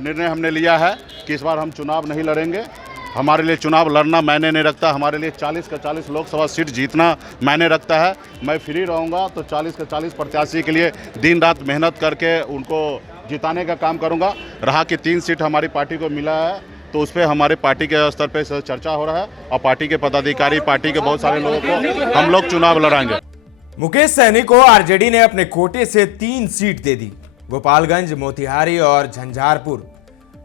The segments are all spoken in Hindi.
निर्णय हमने लिया है कि इस बार हम चुनाव नहीं लड़ेंगे। हमारे लिए चुनाव लड़ना मायने नहीं रखता, हमारे लिए 40 का 40 लोकसभा सीट जीतना मायने रखता है। मैं फ्री रहूँगा तो 40 का 40 प्रत्याशी के लिए दिन रात मेहनत करके उनको जिताने का काम करूँगा। रहा कि 3 सीट हमारी पार्टी को मिला है तो उस पर हमारे पार्टी के स्तर पे चर्चा हो रहा है और पार्टी के पदाधिकारी, पार्टी के बहुत सारे लोगों को हम लोग चुनाव लड़ाएंगे। मुकेश सहनी को आरजेडी ने अपने कोटे से 3 सीट दे दी, गोपालगंज, मोतिहारी और झंझारपुर।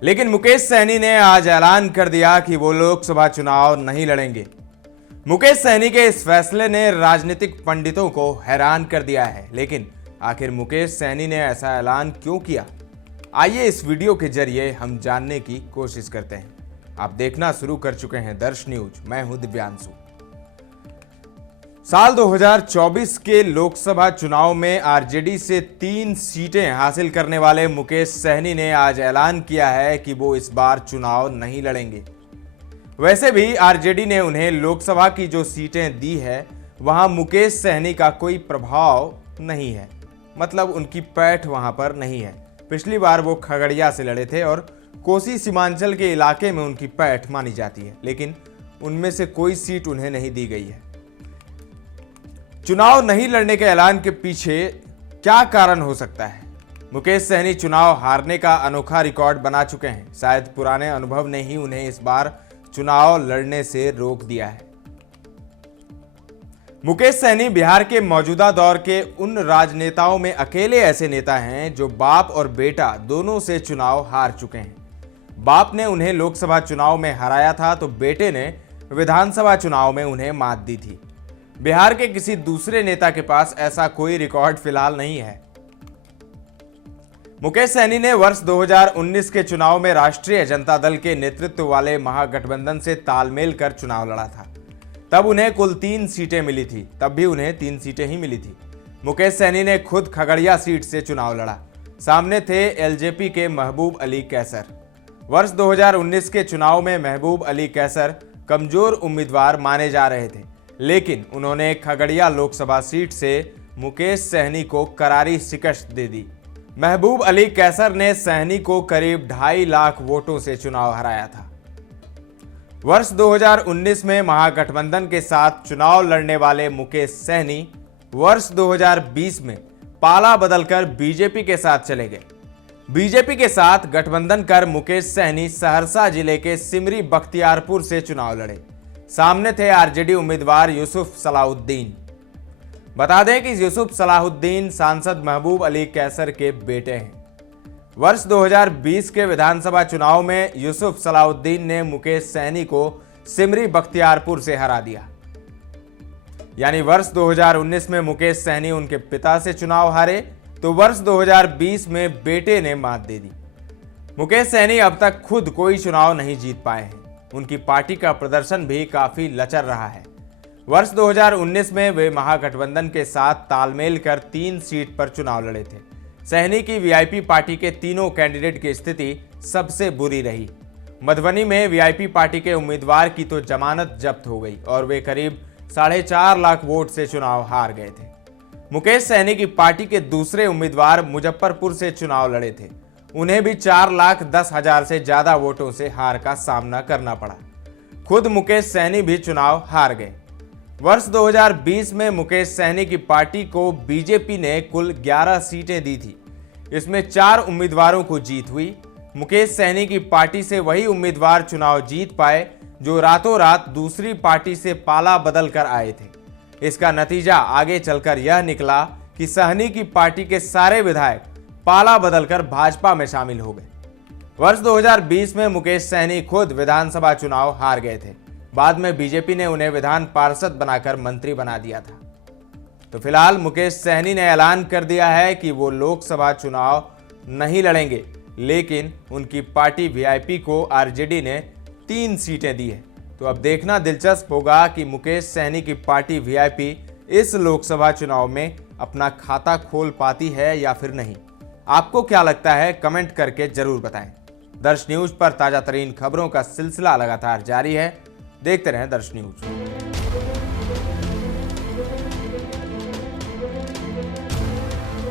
लेकिन मुकेश सहनी ने आज ऐलान कर दिया कि वो लोकसभा चुनाव नहीं लड़ेंगे। मुकेश सहनी के इस फैसले ने राजनीतिक पंडितों को हैरान कर दिया है। लेकिन आखिर मुकेश सहनी ने ऐसा ऐलान क्यों किया, आइए इस वीडियो के जरिए हम जानने की कोशिश करते हैं। आप देखना शुरू कर चुके हैं दर्श न्यूज, मैं हूं दिव्यांशु। साल 2024 के लोकसभा चुनाव में आरजेडी से 3 सीटें हासिल करने वाले मुकेश सहनी ने आज ऐलान किया है कि वो इस बार चुनाव नहीं लड़ेंगे। वैसे भी आरजेडी ने उन्हें लोकसभा की जो सीटें दी है वहां मुकेश सहनी का कोई प्रभाव नहीं है, मतलब उनकी पैठ वहां पर नहीं है। पिछली बार वो खगड़िया से लड़े थे और कोसी सीमांचल के इलाके में उनकी पैठ मानी जाती है, लेकिन उनमें से कोई सीट उन्हें नहीं दी गई है। चुनाव नहीं लड़ने के ऐलान के पीछे क्या कारण हो सकता है? मुकेश सहनी चुनाव हारने का अनोखा रिकॉर्ड बना चुके हैं। शायद पुराने अनुभव ने ही उन्हें इस बार चुनाव लड़ने से रोक दिया है। मुकेश सहनी बिहार के मौजूदा दौर के उन राजनेताओं में अकेले ऐसे नेता हैं जो बाप और बेटा दोनों से चुनाव हार चुके हैं। बाप ने उन्हें लोकसभा चुनाव में हराया था तो बेटे ने विधानसभा चुनाव में उन्हें मात दी थी। बिहार के किसी दूसरे नेता के पास ऐसा कोई रिकॉर्ड फिलहाल नहीं है। मुकेश सहनी ने वर्ष 2019 के चुनाव में राष्ट्रीय जनता दल के नेतृत्व वाले महागठबंधन से तालमेल कर चुनाव लड़ा था। तब उन्हें कुल 3 सीटें मिली थी, तब भी उन्हें 3 सीटें ही मिली थी। मुकेश सहनी ने खुद खगड़िया सीट से चुनाव लड़ा, सामने थे एलजेपी के महबूब अली कैसर। वर्ष 2019 के चुनाव में महबूब अली कैसर कमजोर उम्मीदवार माने जा रहे थे, लेकिन उन्होंने खगड़िया लोकसभा सीट से मुकेश सहनी को करारी शिकस्त दे दी। महबूब अली कैसर ने सहनी को करीब 2.5 लाख वोटों से चुनाव हराया था। वर्ष 2019 में महागठबंधन के साथ चुनाव लड़ने वाले मुकेश सहनी वर्ष 2020 में पाला बदलकर बीजेपी के साथ चले गए। बीजेपी के साथ गठबंधन कर मुकेश सहनी सहरसा जिले के सिमरी बख्तियारपुर से चुनाव लड़े, सामने थे आरजेडी उम्मीदवार यूसुफ सलाहुद्दीन। बता दें कि यूसुफ सलाहुद्दीन सांसद महबूब अली कैसर के बेटे हैं। वर्ष 2020 के विधानसभा चुनाव में यूसुफ सलाहुद्दीन ने मुकेश सहनी को सिमरी बख्तियारपुर से हरा दिया। यानी वर्ष 2019 में मुकेश सहनी उनके पिता से चुनाव हारे तो वर्ष 2020 में बेटे ने मात दे दी। मुकेश सहनी अब तक खुद कोई चुनाव नहीं जीत पाए हैं। उनकी पार्टी का प्रदर्शन भी काफी लचर रहा है। वर्ष 2019 में वे महागठबंधन के साथ तालमेल कर 3 सीट पर चुनाव लड़े थे। सहनी की वीआईपी पार्टी के तीनों कैंडिडेट की स्थिति सबसे बुरी रही। मधुबनी में वीआईपी पार्टी के उम्मीदवार की तो जमानत जब्त हो गई और वे करीब 4.5 लाख वोट से चुनाव हार गए थे। मुकेश सहनी की पार्टी के दूसरे उम्मीदवार मुजफ्फरपुर से चुनाव लड़े थे। उन्हें भी 4,10,000 से ज्यादा वोटों से हार का सामना करना पड़ा। खुद मुकेश सहनी भी चुनाव हार गए। वर्ष 2020 में मुकेश सहनी की पार्टी को बीजेपी ने कुल 11 सीटें दी थी। इसमें 4 उम्मीदवारों को जीत हुई। मुकेश सहनी की पार्टी से वही उम्मीदवार चुनाव जीत पाए जो रातों रात दूसरी पार्टी से पाला बदल कर आए थे। इसका नतीजा आगे चलकर यह निकला कि सहनी की पार्टी के सारे विधायक पाला बदलकर भाजपा में शामिल हो गए। वर्ष 2020 में मुकेश सहनी खुद विधानसभा चुनाव हार गए थे। बाद में बीजेपी ने उन्हें विधान पार्षद बनाकर मंत्री बना दिया था। तो फिलहाल मुकेश सहनी ने ऐलान कर दिया है कि वो लोकसभा चुनाव नहीं लड़ेंगे, लेकिन उनकी पार्टी वीआईपी को आरजेडी ने 3 सीटें दी है। तो अब देखना दिलचस्प होगा कि मुकेश सहनी की पार्टी वीआईपी इस लोकसभा चुनाव में अपना खाता खोल पाती है या फिर नहीं। आपको क्या लगता है, कमेंट करके जरूर बताएं। दर्श न्यूज पर ताजा तरीन खबरों का सिलसिला लगातार जारी है। देखते रहें दर्श न्यूज।